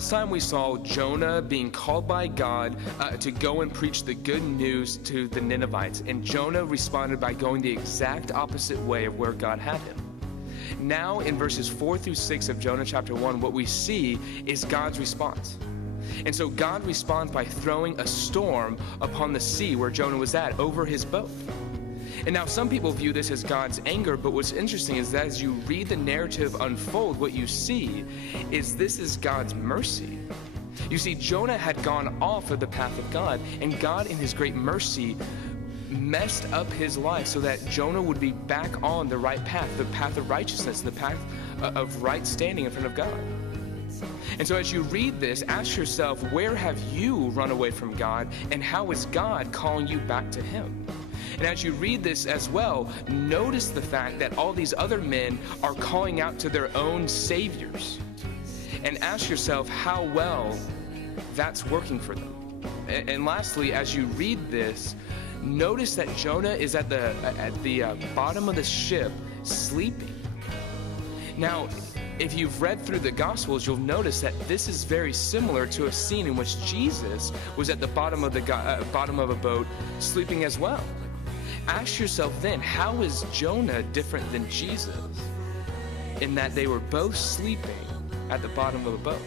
Last time we saw Jonah being called by God to go and preach the good news to the Ninevites, and Jonah responded by going the exact opposite way of where God had him. Now in verses 4 through 6 of Jonah chapter 1, what we see is God's response. And so God responds by throwing a storm upon the sea where Jonah was at over his boat. And now some people view this as God's anger, but what's interesting is that as you read the narrative unfold, what you see is this is God's mercy. You see, Jonah had gone off of the path of God, and God in his great mercy messed up his life so that Jonah would be back on the right path, the path of righteousness, the path of right standing in front of God. And so as you read this, ask yourself, where have you run away from God, and how is God calling you back to him? And as you read this as well, notice the fact that all these other men are calling out to their own saviors. And ask yourself how well that's working for them. And lastly, as you read this, notice that Jonah is at the bottom of the ship sleeping. Now, if you've read through the Gospels, you'll notice that this is very similar to a scene in which Jesus was at the bottom of a boat sleeping as well. Ask yourself then, how is Jonah different than Jesus in that they were both sleeping at the bottom of a boat?